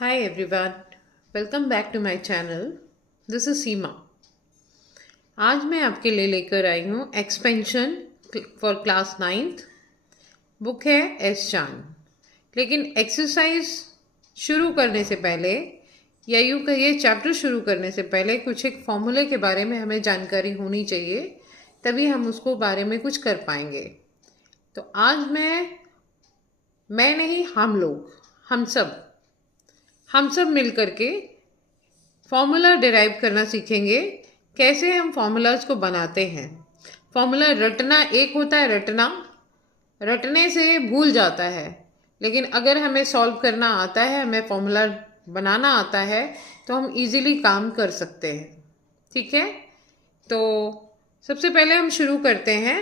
Hi everyone, welcome back to my channel. This is सीमा। आज मैं आपके लिए लेकर आई हूँ expansion for class 9th। Book है एस चांद। लेकिन एक्सरसाइज शुरू करने से पहले या यूँ कहिए चैप्टर शुरू करने से पहले कुछ एक फॉर्मूले के बारे में हमें जानकारी होनी चाहिए, तभी हम उसको बारे में कुछ कर पाएंगे। तो आज मैं नहीं, हम सब मिल करके फॉर्मूला डिराइव करना सीखेंगे। कैसे हम फॉर्मूलाज को बनाते हैं। फॉर्मूला रटना एक होता है, रटने से भूल जाता है, लेकिन अगर हमें सॉल्व करना आता है, हमें फॉर्मूला बनाना आता है, तो हम इजीली काम कर सकते हैं। ठीक है, तो सबसे पहले हम शुरू करते हैं।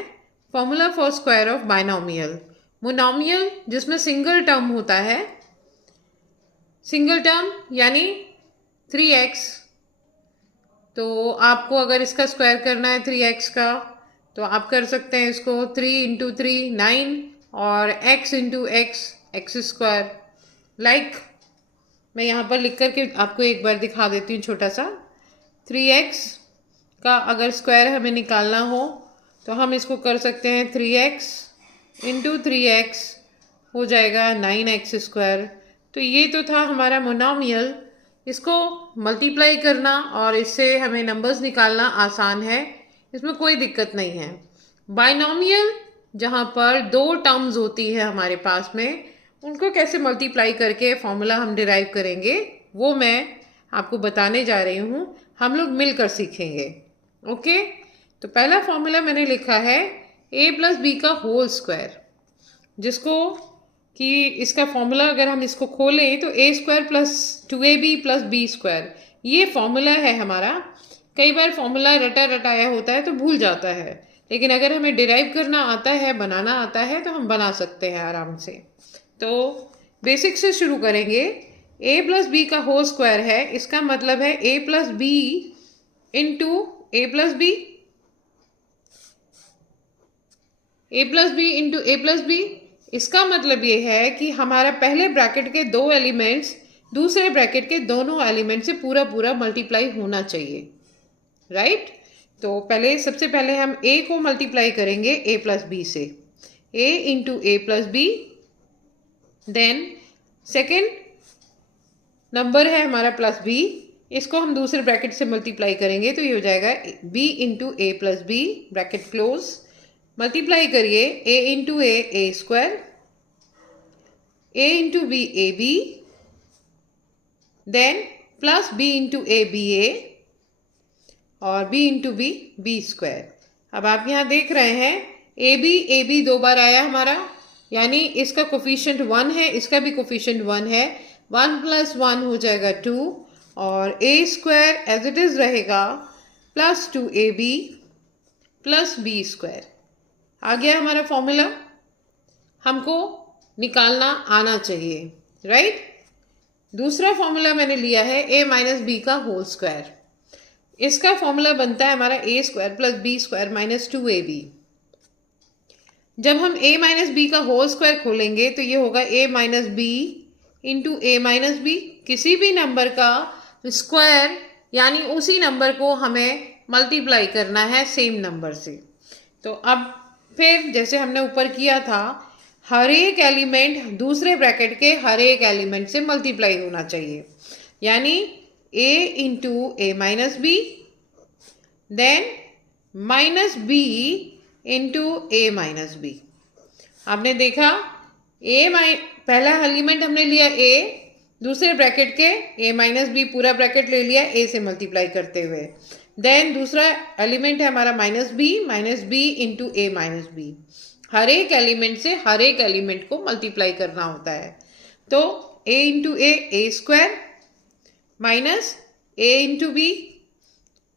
Formula for square of binomial. Monomial जिसमें सिंगल टर्म होता है, सिंगल टर्म यानी 3x। तो आपको अगर इसका स्क्वायर करना है 3x का, तो आप कर सकते हैं इसको 3 इंटू 3 9 और x इंटू x स्क्वायर। मैं यहाँ पर लिख करके आपको एक बार दिखा देती हूँ छोटा सा। 3x का अगर स्क्वायर हमें निकालना हो तो हम इसको कर सकते हैं 3x इंटू 3x हो जाएगा 9x स्क्वायर। तो ये तो था हमारा मोनोमियल। इसको मल्टीप्लाई करना और इससे हमें नंबर्स निकालना आसान है, इसमें कोई दिक्कत नहीं है। बाइनोमियल जहाँ पर दो टर्म्स होती है हमारे पास में, उनको कैसे मल्टीप्लाई करके फॉर्मूला हम डिराइव करेंगे, वो मैं आपको बताने जा रही हूँ। हम लोग मिलकर सीखेंगे। ओके, तो पहला फॉर्मूला मैंने लिखा है a प्लस बी का होल स्क्वायर, जिसको कि इसका फॉर्मूला अगर हम इसको खोलें तो a square plus 2ab plus B square, ये फॉर्मूला है हमारा। कई बार फॉर्मूला रटा रटाया होता है तो भूल जाता है, लेकिन अगर हमें डिराइव करना आता है, बनाना आता है, तो हम बना सकते हैं आराम से। तो बेसिक से शुरू करेंगे। a प्लस बी का होल स्क्वायर है, इसका मतलब है a plus B into A plus B, A plus B into A plus B. इसका मतलब ये है कि हमारा पहले ब्रैकेट के दो एलिमेंट्स दूसरे ब्रैकेट के दोनों एलिमेंट से पूरा पूरा मल्टीप्लाई होना चाहिए। राइट, तो सबसे पहले हम a को मल्टीप्लाई करेंगे a प्लस बी से, a into A plus B. Then second number है हमारा प्लस b, इसको हम दूसरे ब्रैकेट से मल्टीप्लाई करेंगे तो ये हो जाएगा b into A plus B, bracket close. Multiply करिए a into A square, a into B A B, then plus b into A B A और b इंटू बी स्क्वायर। अब आप यहाँ देख रहे हैं ए बी दो बार आया हमारा, यानी इसका कोफिशिएंट 1 है, इसका भी कोफिशिएंट 1 है। 1 प्लस 1 हो जाएगा 2 और a square as it is रहेगा plus 2ab plus B square. आ गया हमारा फॉर्मूला, हमको निकालना आना चाहिए। राइट, दूसरा फॉर्मूला मैंने लिया है a माइनस बी का होल स्क्वायर। इसका फॉर्मूला बनता है हमारा a square plus B square minus 2ab। जब हम a माइनस बी का होल स्क्वायर खोलेंगे तो ये होगा a minus B into A minus B. किसी भी नंबर का स्क्वायर यानी उसी नंबर को हमें मल्टीप्लाई करना है सेम नंबर से। तो अब फिर जैसे हमने ऊपर किया था, हर एक एलिमेंट दूसरे ब्रैकेट के हर एक एलिमेंट से मल्टीप्लाई होना चाहिए, यानी a into A minus B, then minus B into A minus B. आपने देखा पहला एलिमेंट हमने लिया a, दूसरे ब्रैकेट के a माइनस बी, पूरा ब्रैकेट ले लिया a से मल्टीप्लाई करते हुए। देन दूसरा एलिमेंट है हमारा minus B into A minus B. हर एक एलिमेंट से हर एक एलिमेंट को मल्टीप्लाई करना होता है। तो a into A square minus a into B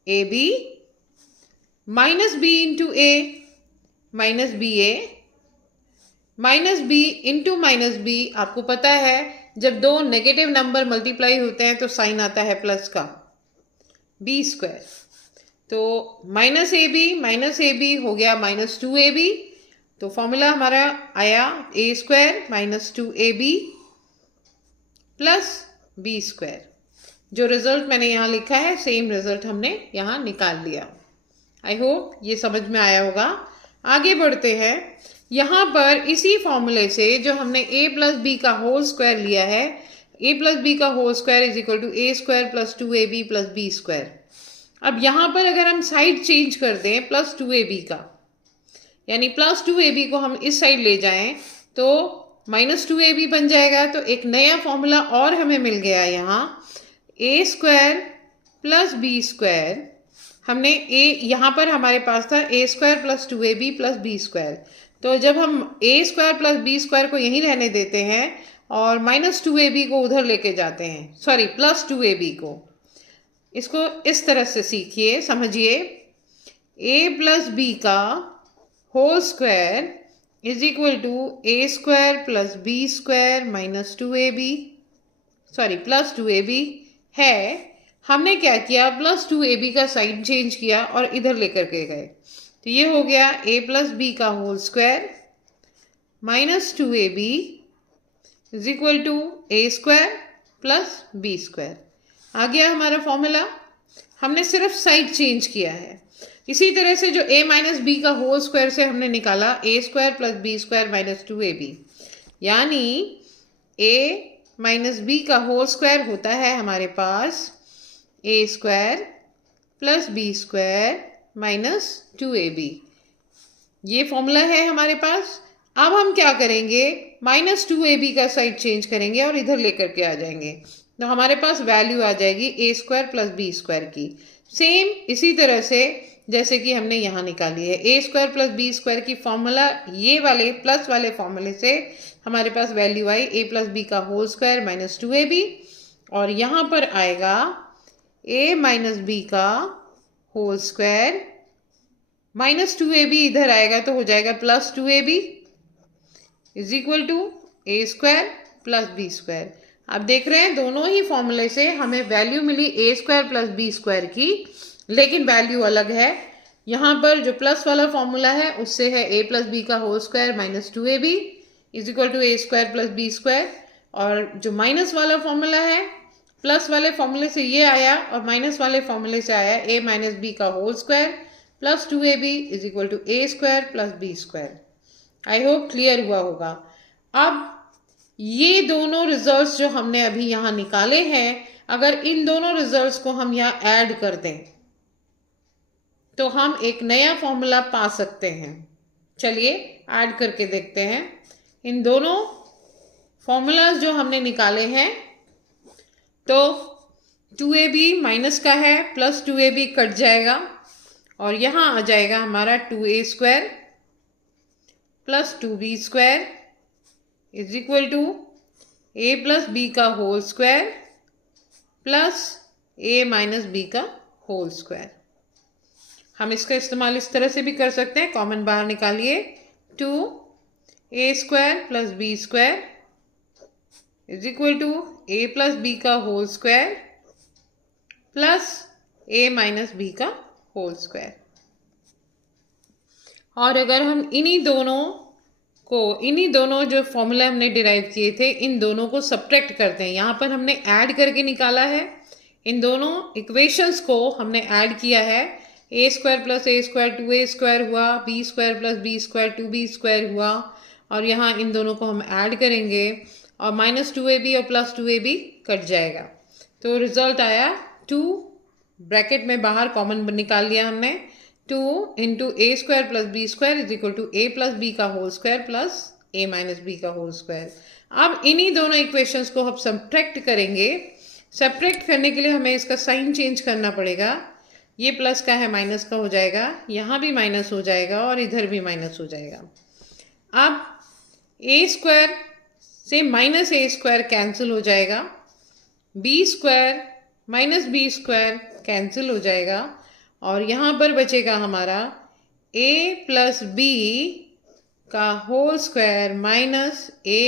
A B minus b into A minus B A minus B into minus B. आपको पता है जब दो नेगेटिव नंबर मल्टीप्लाई होते हैं तो साइन आता है प्लस का, बी स्क्वायर। तो माइनस ए बी हो गया माइनस 2ab। तो फॉर्मूला हमारा आया a square minus 2ab plus B square. जो रिजल्ट मैंने यहाँ लिखा है सेम रिजल्ट हमने यहाँ निकाल लिया। आई होप ये समझ में आया होगा। आगे बढ़ते हैं। यहाँ पर इसी फॉर्मूले से जो हमने a प्लस बी का होल स्क्वायर लिया है, a प्लस बी का whole square is equal to A square plus 2ab plus B square. अब यहाँ पर अगर हम साइड चेंज कर दें प्लस 2ab का, यानी प्लस 2ab को हम इस साइड ले जाएं तो माइनस 2ab बन जाएगा। तो एक नया फॉर्मूला और हमें मिल गया यहाँ, A square plus B square. हमने ए यहाँ पर हमारे पास था A square plus 2ab plus B square. तो जब हम A square plus B square को यहीं रहने देते हैं और माइनस 2ab को उधर लेके जाते हैं, सॉरी प्लस 2ab को, इसको इस तरह से सीखिए, समझिए। a प्लस बी का whole square is equal to A square plus B square minus 2ab, sorry plus 2ab है। हमने क्या किया, प्लस 2ab का साइड चेंज किया और इधर लेकर के गए। तो ये हो गया a प्लस बी का whole square minus 2ab is equal to A square plus B square. आ गया हमारा फॉर्मूला। हमने सिर्फ साइड चेंज किया है। इसी तरह से जो a माइनस बी का होल स्क्वायर से हमने निकाला A square plus B square minus 2ab, यानी a माइनस बी का होल स्क्वायर होता है हमारे पास A square plus B square minus 2ab। ये फॉर्मूला है हमारे पास। अब हम क्या करेंगे, माइनस 2ab का साइड चेंज करेंगे और इधर लेकर के आ जाएंगे। तो हमारे पास वैल्यू आ जाएगी A square plus B square की। सेम इसी तरह से जैसे कि हमने यहाँ निकाली है, A square plus B square की फॉर्मूला ये वाले प्लस वाले फॉर्मूले से हमारे पास वैल्यू आई ए प्लस बी का होल स्क्वायर माइनस 2ab, और यहाँ पर आएगा a माइनस बी का होल स्क्वायर माइनस 2ab, इधर आएगा तो हो जाएगा plus 2ab is equal to A square plus B square. अब देख रहे हैं दोनों ही फॉर्मूले से हमें वैल्यू मिली A square plus B square की, लेकिन वैल्यू अलग है। यहाँ पर जो प्लस वाला फॉर्मूला है उससे है a प्लस बी का whole square minus 2ab is equal to A square plus B square, और जो माइनस वाला फॉर्मूला है प्लस वाले फॉर्मूले से ये आया और माइनस वाले फॉर्मूले से आया a माइनस बी का whole square plus 2ab is equal to A square plus B square. I hope clear हुआ होगा। अब ये दोनों रिजल्ट्स जो हमने अभी यहाँ निकाले हैं, अगर इन दोनों रिजल्ट्स को हम यहाँ ऐड कर दें तो हम एक नया फॉर्मूला पा सकते हैं। चलिए ऐड करके देखते हैं। इन दोनों फॉर्मूलाज जो हमने निकाले हैं, तो 2ab माइनस का है, प्लस 2ab कट जाएगा और यहाँ आ जाएगा हमारा 2a square plus 2b square is equal to a plus B का whole square plus a minus B का होल स्क्वायर। हम इसका इस्तेमाल इस तरह से भी कर सकते हैं, कॉमन बाहर निकालिए, 2a square plus B square is equal to a plus B का whole square plus a minus B का होल स्क्वायर। और अगर हम इन्हीं दोनों जो फॉर्मूला हमने डिराइव किए थे, इन दोनों को सब्ट्रैक्ट करते हैं। यहाँ पर हमने ऐड करके निकाला है, इन दोनों इक्वेशंस को हमने ऐड किया है। A square plus A square 2a square हुआ, B square plus B square 2b square हुआ, और यहाँ इन दोनों को हम ऐड करेंगे और माइनस 2ab और प्लस 2ab कट जाएगा। तो रिजल्ट आया 2, ब्रैकेट में बाहर कॉमन निकाल लिया हमने, 2 into A square plus B square is equal to A plus B का whole square plus A minus B का होल स्क्वायर। अब इन्हीं दोनों इक्वेशंस को हम सब्ट्रैक्ट करेंगे। सब्ट्रैक्ट करने के लिए हमें इसका साइन चेंज करना पड़ेगा। ये प्लस का है माइनस का हो जाएगा, यहाँ भी माइनस हो जाएगा और इधर भी माइनस हो जाएगा। अब ए स्क्वायर से माइनस ए स्क्वायर कैंसिल हो जाएगा, B square minus B square cancel हो जाएगा, और यहाँ पर बचेगा हमारा a प्लस बी का whole square minus a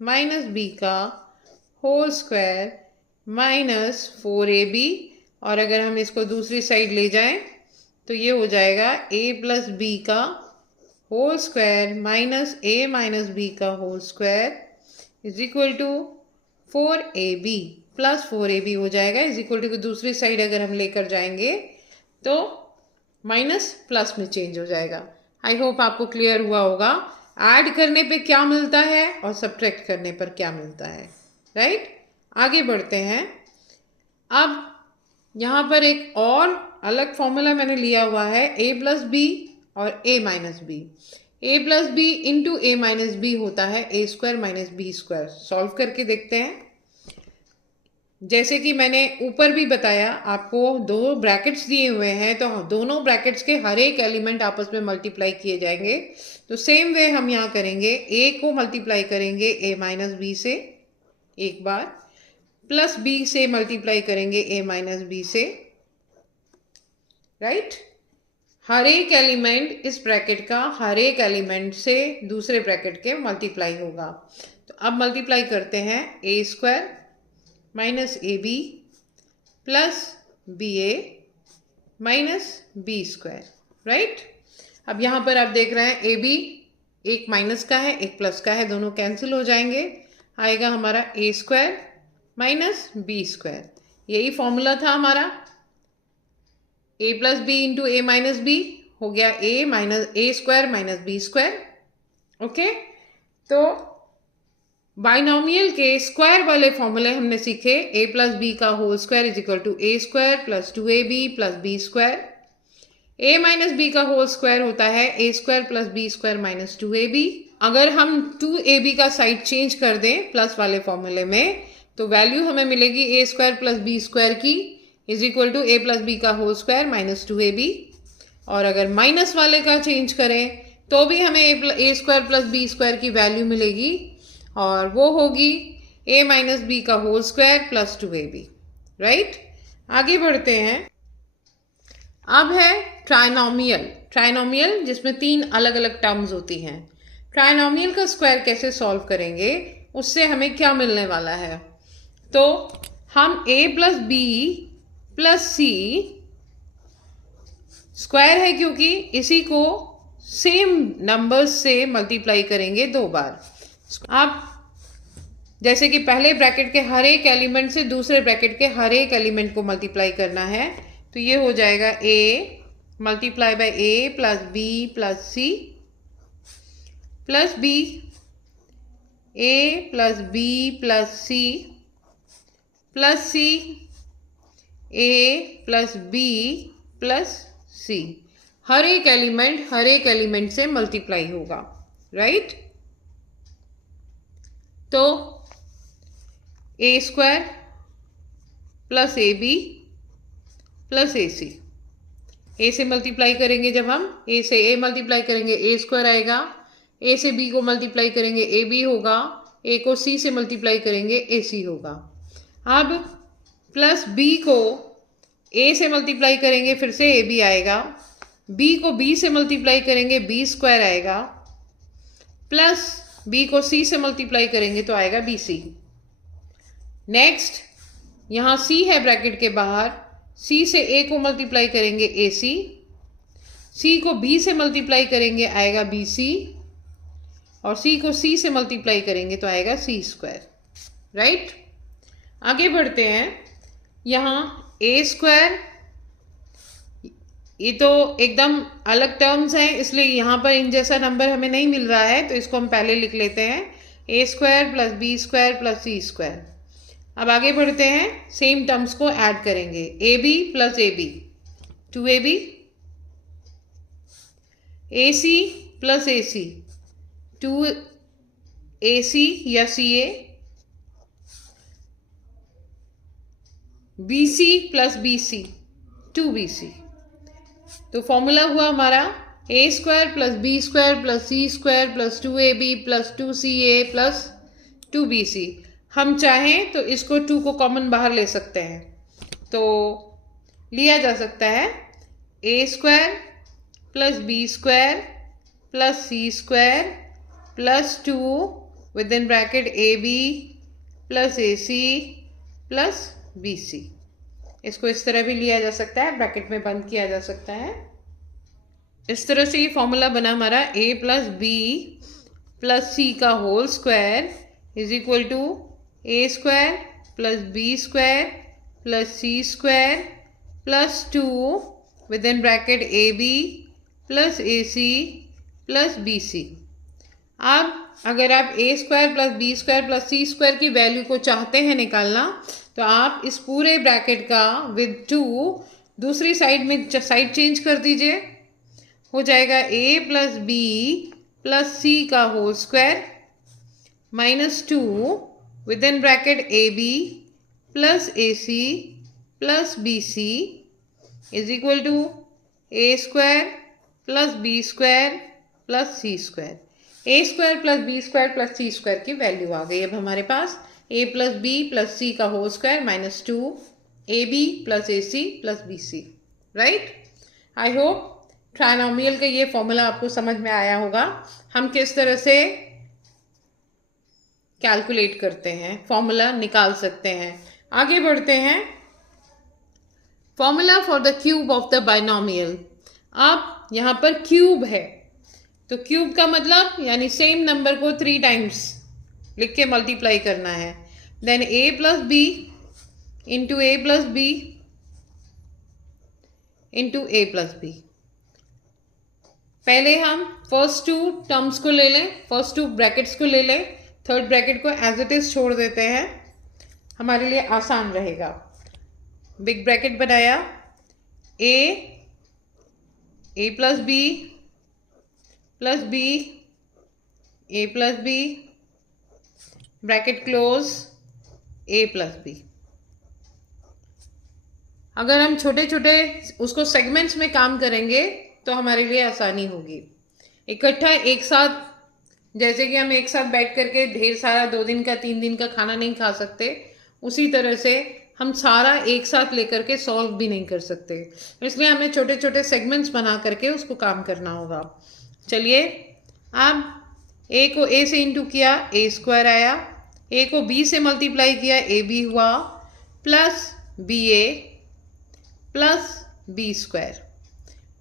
minus B का होल स्क्वायर माइनस 4ab, और अगर हम इसको दूसरी साइड ले जाएं तो ये हो जाएगा a प्लस बी का whole square minus a minus B का whole square is equal to 4ab plus 4ab हो जाएगा इज इक्वल टू दूसरी साइड अगर हम लेकर जाएंगे तो माइनस प्लस में चेंज हो जाएगा। आई होप आपको क्लियर हुआ होगा ऐड करने पे क्या मिलता है और सब्ट्रैक्ट करने पर क्या मिलता है, राइट। आगे बढ़ते हैं। अब यहाँ पर एक और अलग फॉर्मूला मैंने लिया हुआ है a प्लस बी और a minus B. a plus B into a minus B होता है a square minus B square. Solve करके देखते हैं। जैसे कि मैंने ऊपर भी बताया, आपको दो ब्रैकेट्स दिए हुए हैं तो दोनों ब्रैकेट्स के हर एक एलिमेंट आपस में मल्टीप्लाई किए जाएंगे। तो सेम वे हम यहाँ करेंगे, a को मल्टीप्लाई करेंगे a माइनस बी से एक बार, प्लस b से मल्टीप्लाई करेंगे a माइनस बी से, राइट। हर एक एलिमेंट इस ब्रैकेट का हर एक एलिमेंट से दूसरे ब्रैकेट के मल्टीप्लाई होगा। तो अब मल्टीप्लाई करते हैं a square minus A B plus B A minus B square, right. अब यहाँ पर आप देख रहे हैं ए बी एक माइनस का है एक प्लस का है, दोनों कैंसिल हो जाएंगे। आएगा हमारा A square minus B square. यही फॉर्मूला था हमारा, A plus B into A minus B हो गया A minus A square minus B square. Okay, तो बाइनोमियल के स्क्वायर वाले फॉर्मूले हमने सीखे। ए प्लस बी का whole square is equal to A square plus 2ab plus B square. A minus B का होल स्क्वायर होता है A square plus B square minus 2ab। अगर हम 2ab का साइड चेंज कर दें प्लस वाले फॉर्मूले में तो वैल्यू हमें मिलेगी A square plus B square की is equal to A plus B का होल स्क्वायर माइनस 2ab। और अगर माइनस वाले का चेंज करें तो भी हमें A square plus B square की वैल्यू मिलेगी और वो होगी a माइनस बी का whole square plus 2ab, right. आगे बढ़ते हैं। अब है ट्राइनोमियल। ट्राइनोमियल जिसमें तीन अलग अलग टर्म्स होती हैं। ट्राइनोमियल का स्क्वायर कैसे सॉल्व करेंगे, उससे हमें क्या मिलने वाला है। तो हम a plus B plus C square है क्योंकि इसी को सेम नंबर्स से मल्टीप्लाई करेंगे दो बार। अब जैसे कि पहले ब्रैकेट के हर एक एलिमेंट से दूसरे ब्रैकेट के हर एक एलिमेंट को मल्टीप्लाई करना है तो ये हो जाएगा a multiply by a plus B plus C plus B a plus B plus C plus C a plus B plus C. हर एक एलिमेंट से मल्टीप्लाई होगा, राइट। तो A square plus A B plus A C. A से multiply करेंगे जब हम ए से ए मल्टीप्लाई करेंगे ए स्क्वायर आएगा, ए से बी को मल्टीप्लाई करेंगे ए बी होगा, ए को सी से मल्टीप्लाई करेंगे ए सी होगा। अब प्लस बी को ए से मल्टीप्लाई करेंगे फिर से ए बी आएगा, बी को बी से मल्टीप्लाई करेंगे बी स्क्वायर आएगा, प्लस बी को सी से मल्टीप्लाई करेंगे तो आएगा बी सी। नेक्स्ट यहाँ सी है ब्रैकेट के बाहर, सी से ए को मल्टीप्लाई करेंगे ए सी, सी को बी से मल्टीप्लाई करेंगे आएगा बी सी, और सी को सी से मल्टीप्लाई करेंगे तो आएगा सी स्क्वायर, राइट। आगे बढ़ते हैं। यहाँ ए स्क्वायर, ये तो एकदम अलग टर्म्स हैं इसलिए यहाँ पर इन जैसा नंबर हमें नहीं मिल रहा है तो इसको हम पहले लिख लेते हैं A square plus B square plus C square. अब आगे बढ़ते हैं, सेम टर्म्स को ऐड करेंगे। A B plus A B 2ab, A C plus A C 2ac या ca, B C plus B C 2bc। तो फॉर्मूला हुआ हमारा A square plus B square plus C square plus 2ab plus 2ca plus 2bc। हम चाहें तो इसको 2 को common बाहर ले सकते हैं तो लिया जा सकता है A square plus B square plus C square plus 2 within bracket A B plus A C plus B C. इसको इस तरह भी लिया जा सकता है, ब्रैकेट में बंद किया जा सकता है। इस तरह से ये फॉर्मूला बना हमारा A plus B plus C का whole square is equal to A square plus B square plus C square plus 2 within bracket A B plus A C plus B C. अब अगर आप A square plus B square plus C square की value को चाहते हैं निकालना, तो आप इस पूरे ब्रैकेट का विद 2 दूसरी साइड में साइड चेंज कर दीजिए। हो जाएगा A plus B plus C का whole square minus 2 within bracket A B plus A C plus B C is equal to A square plus B square plus C square. A square plus B square plus C square की value आ गई अब हमारे पास। A plus B plus C का whole square minus 2 A B plus A C plus B C. Right, I hope ट्रायनोमियल का ये formula आपको समझ में आया होगा। हम किस तरह से कैलकुलेट करते हैं, फॉर्मूला निकाल सकते हैं। आगे बढ़ते हैं। Formula for the cube of the binomial. अब यहाँ पर क्यूब है, तो क्यूब का मतलब यानी सेम नंबर को 3 टाइम्स लिख के मल्टीप्लाई करना है। Then A plus B into A plus B into A plus B. पहले हम फर्स्ट 2 टर्म्स को ले लें, फर्स्ट 2 ब्रैकेट्स को ले लें, थर्ड ब्रैकेट को एज इट इज छोड़ देते हैं, हमारे लिए आसान रहेगा। बिग ब्रैकेट बनाया, ए plus B plus B A plus B bracket close A plus B. अगर हम छोटे छोटे उसको सेगमेंट्स में काम करेंगे तो हमारे लिए आसानी होगी। इकट्ठा एक साथ, जैसे कि हम एक साथ बैठ करके ढेर सारा 2 दिन का 3 दिन का खाना नहीं खा सकते, उसी तरह से हम सारा एक साथ लेकर के सॉल्व भी नहीं कर सकते। इसलिए हमें छोटे छोटे सेगमेंट्स बना करके उसको काम करना होगा। चलिए, अब ए को ए से इंटू किया, ए स्क्वायर आया, ए को बी से मल्टीप्लाई किया, ए बी हुआ, plus B A plus B square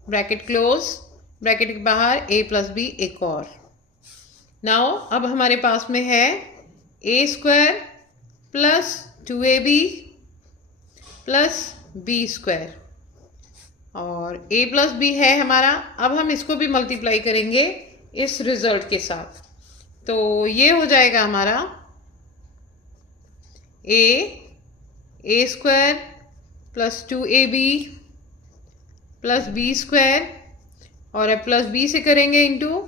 bracket close, bracket के बाहर ए प्लस बी एक और। नाउ अब हमारे पास में है A square plus 2ab plus B square और ए प्लस बी है हमारा। अब हम इसको भी मल्टीप्लाई करेंगे इस रिजल्ट के साथ, तो ये हो जाएगा हमारा A square plus 2ab plus B square, और अब प्लस बी से करेंगे इंटू,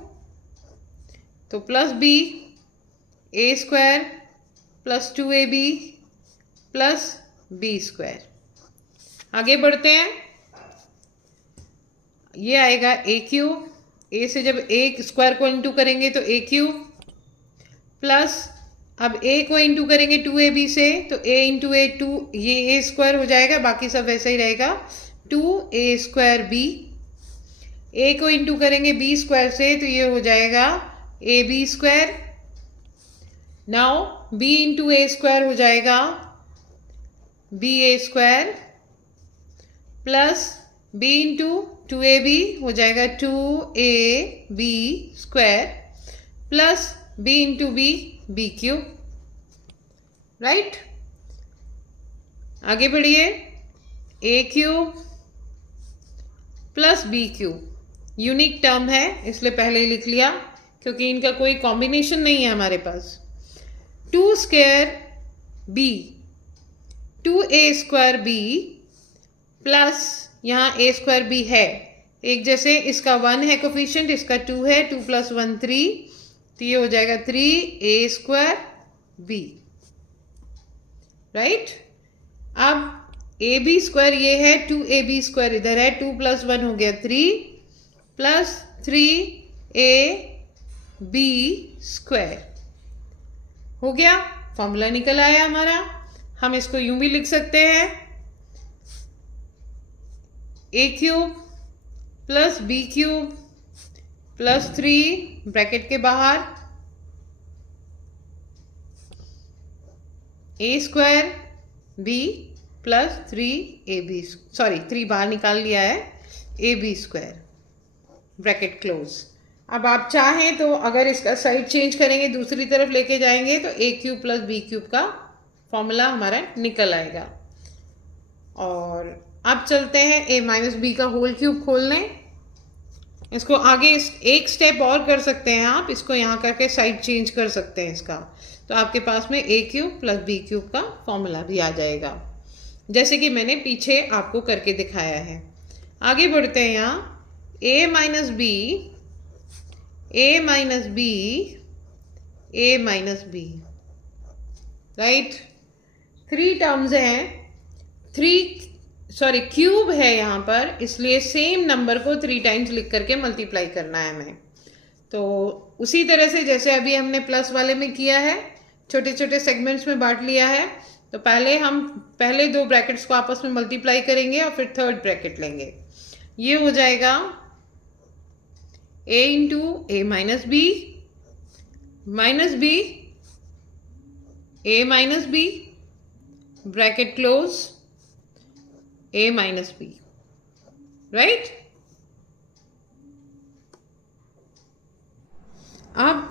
तो plus B A square plus 2ab plus B square. आगे बढ़ते हैं, ये आएगा ए क्यूब, ए से जब ए स्क्वायर को इंटू करेंगे तो ए क्यूब, प्लस अब ए को इंटू करेंगे 2ab से तो ए इंटू ए 2, ये ए स्क्वायर हो जाएगा, बाकी सब वैसा ही रहेगा, 2a स्क्वायर बी। ए को इंटू करेंगे बी स्क्वायर से तो ये हो जाएगा A B square. Now B into A square हो जाएगा B A square, plus B into 2ab हो जाएगा 2ab square, plus B into B B cube. Right, आगे बढ़िए, A cube plus B cube, unique term है इसलिए पहले ही लिख लिया क्योंकि इनका कोई कॉम्बिनेशन नहीं है हमारे पास। 2 square B, 2a square B plus यहाँ a स्क्वायर बी है एक जैसे, इसका 1 है कोफिशिएंट, इसका 2 है, 2 + 1 3, तो ये हो जाएगा 3a स्क्वायर बी। राइट, अब ए बी स्क्वायर ये है, 2ab स्क्वायर इधर है, 2 + 1 हो गया 3 प्लस 3ab स्क्वायर हो गया। फॉर्मूला निकल आया हमारा। हम इसको यूं भी लिख सकते हैं, A cube plus B cube plus 3 bracket के बाहर A square B plus 3ab, sorry 3 बाहर निकाल लिया है, A B square bracket close. अब आप चाहें तो अगर इसका साइड चेंज करेंगे, दूसरी तरफ लेके जाएंगे तो ए क्यूब प्लस बी क्यूब का फॉर्मूला हमारा निकल आएगा। और अब चलते हैं a माइनस बी का होल क्यूब खोलने। इसको आगे एक स्टेप और कर सकते हैं आप, इसको यहाँ करके साइड चेंज कर सकते हैं इसका, तो आपके पास में a cube plus B cube का फॉर्मूला भी आ जाएगा, जैसे कि मैंने पीछे आपको करके दिखाया है। आगे बढ़ते हैं यहाँ, a minus B, a minus B, a minus B, right. 3 terms हैं, क्यूब है यहाँ पर, इसलिए सेम नंबर को 3 टाइम्स लिख करके मल्टीप्लाई करना है हमें। तो उसी तरह से जैसे अभी हमने प्लस वाले में किया है, छोटे छोटे सेगमेंट्स में बांट लिया है, तो पहले 2 ब्रैकेट्स को आपस में मल्टीप्लाई करेंगे और फिर थर्ड ब्रैकेट लेंगे। ये हो जाएगा a into A minus B, minus B, a minus B, bracket close, a minus B, right. अब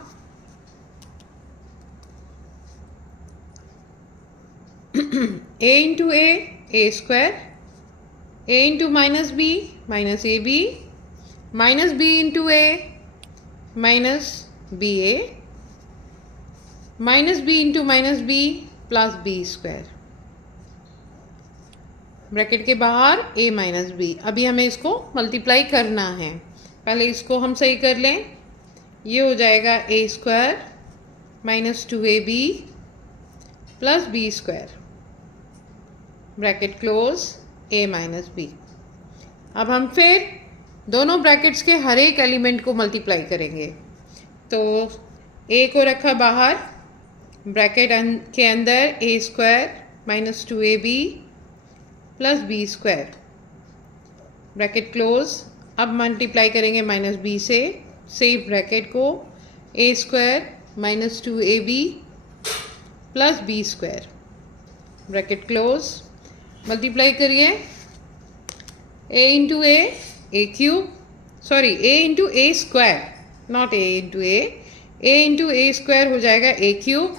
a into A square, a into minus B minus A B, minus B into A minus B A, minus B into minus B plus B square, bracket के बाहर a minus B. अभी हमें इसको multiply करना है, पहले इसको हम सही कर लें। ये हो जाएगा a square minus 2ab plus B square, bracket close, a minus B. अब हम फिर दोनों ब्रैकेट्स के हर एक एलिमेंट को मल्टीप्लाई करेंगे। तो a को रखा बाहर, ब्रैकेट के अंदर a square minus 2ab plus B square, bracket close. अब मल्टीप्लाई करेंगे माइनस बी से, सेम ब्रैकेट को, a square minus 2ab plus B square, bracket close. Multiply करिए a into A cube, sorry a into A square, not a into a into A square हो जाएगा a cube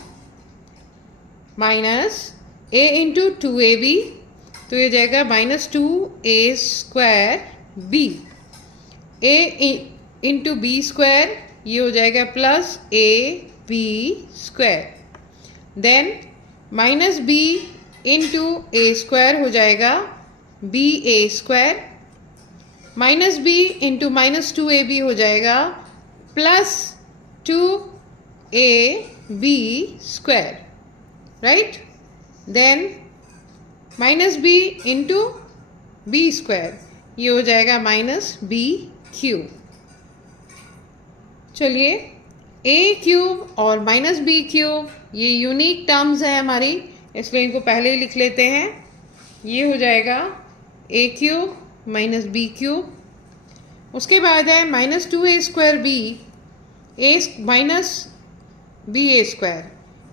minus a into 2ab, तो ये जाएगा minus 2a square b, a into B square, ये हो जाएगा plus ab square, then minus b into A square हो जाएगा ba square, minus b into minus 2ab हो जाएगा plus 2ab square, right. Then minus b into B square, ये हो जाएगा माइनस b क्यूब। चलिए a क्यूब और minus b cube ये यूनिक टर्म्स हैं हमारी, इसलिए इनको पहले ही लिख लेते हैं। ये हो जाएगा a cube minus b cube, उसके बाद है minus 2a square b, a minus B A square,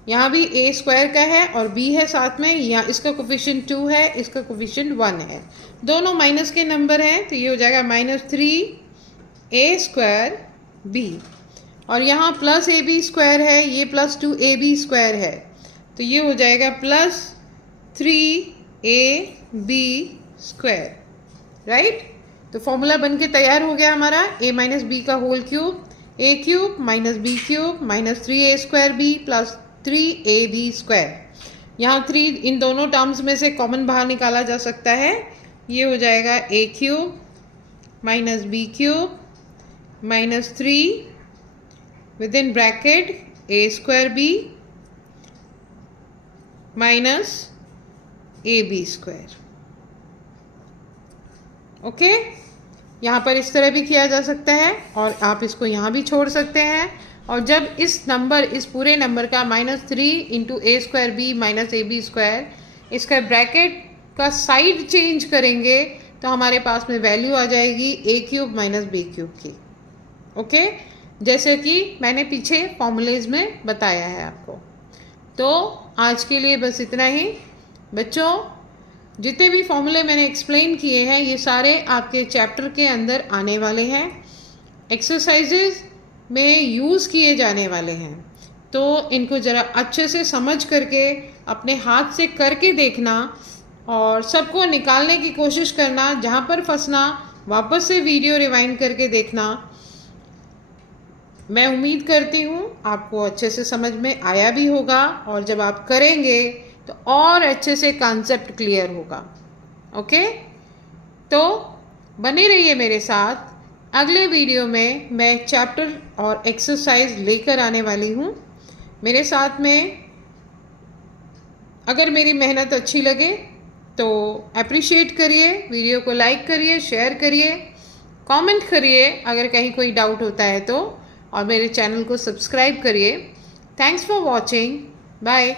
यहाँ भी a स्क्वायर का है और b है साथ में, यहाँ इसका कोफिशिएंट 2 है, इसका कोफिशिएंट 1 है, दोनों माइनस के नंबर हैं, तो ये हो जाएगा माइनस 3a स्क्वायर b, और यहाँ प्लस ए बी स्क्वायर है, ये प्लस 2ab स्क्वायर है, तो ये हो जाएगा प्लस 3ab स्क्वायर, राइट। तो फॉर्मूला बन के तैयार हो गया हमारा, a माइनस बी का whole cube, a cube minus b cube minus 3a square b plus 3ab square. यहाँ 3 इन दोनों टर्म्स में से कॉमन बाहर निकाला जा सकता है, ये हो जाएगा a cube minus b cube minus 3 with in bracket a square b minus ab square, okay. यहाँ पर इस तरह भी किया जा सकता है और आप इसको यहाँ भी छोड़ सकते हैं, और जब इस पूरे नंबर का minus 3 into A square B minus A B square, इसका ब्रैकेट का साइड चेंज करेंगे तो हमारे पास में वैल्यू आ जाएगी a cube minus B cube की, ओके, जैसे कि मैंने पीछे फॉर्मूलेज में बताया है आपको। तो आज के लिए बस इतना ही बच्चों, जितने भी फॉर्मूले मैंने एक्सप्लेन किए हैं ये सारे आपके चैप्टर के अंदर आने वाले हैं, एक्सरसाइजेज में यूज़ किए जाने वाले हैं, तो इनको ज़रा अच्छे से समझ करके अपने हाथ से करके देखना और सबको निकालने की कोशिश करना। जहाँ पर फंसना वापस से वीडियो रिवाइंड करके देखना। मैं उम्मीद करती हूँ आपको अच्छे से समझ में आया भी होगा, और जब आप करेंगे तो और अच्छे से कॉन्सेप्ट क्लियर होगा। ओके, तो बने रहिए मेरे साथ। अगले वीडियो में मैं चैप्टर और एक्सरसाइज लेकर आने वाली हूँ। मेरे साथ में अगर मेरी मेहनत अच्छी लगे तो अप्रिशिएट करिए, वीडियो को लाइक करिए, शेयर करिए, कमेंट करिए अगर कहीं कोई डाउट होता है तो, और मेरे चैनल को सब्सक्राइब करिए। Thanks for watching. बाय।